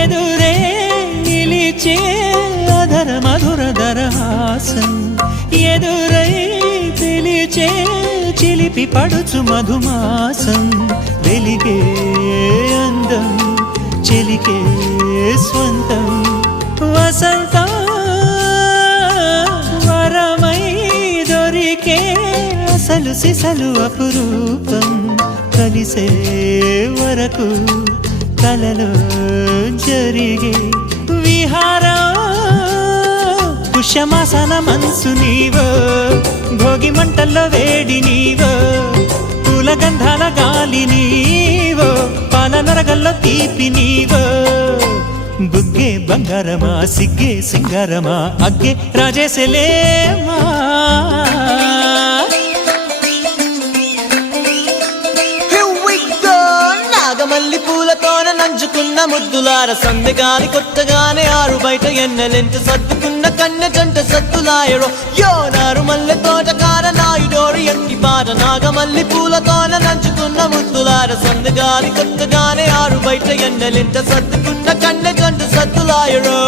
ఎదురే నిలిచే అధర మధుర దరహాసం ఎదురై పిలిచే చిలిపి పడుచు మధుమాసం వెలిగే అందం చెలికే స్వంతం వసంతం వరమై దొరికే అసలు సిసలు అపురూపం కలిసే వరకు కలలో జరిగే విహారం పుష్యమాసన మనసు నీవో భోగి మంటల్లో వేడి నీవో పూల గంధాల గాలి నీవో పాల నరగల్లో తీపి నీవో బుగ్గే బంగారమా సిగ్గే సింగారమా అగ్గే రాజేసలేమా మల్లి పూలతోన నంచుకున్న ముద్దులార సందెగాని కొత్తగానే ఆరు బయట ఎన్నెలెంట సర్దుకున్న కన్నె జంట సత్తులాయరో యోనారు మల్లె తోటకార నాయుడోరు ఎట్టి పాట నాగమల్లి పూలతోన నంచుకున్న ముద్దులార సందెగాని కొత్తగానే ఆరు బయట ఎన్నెలెంట సర్దుకున్న కన్నె జంట సత్తులాయరో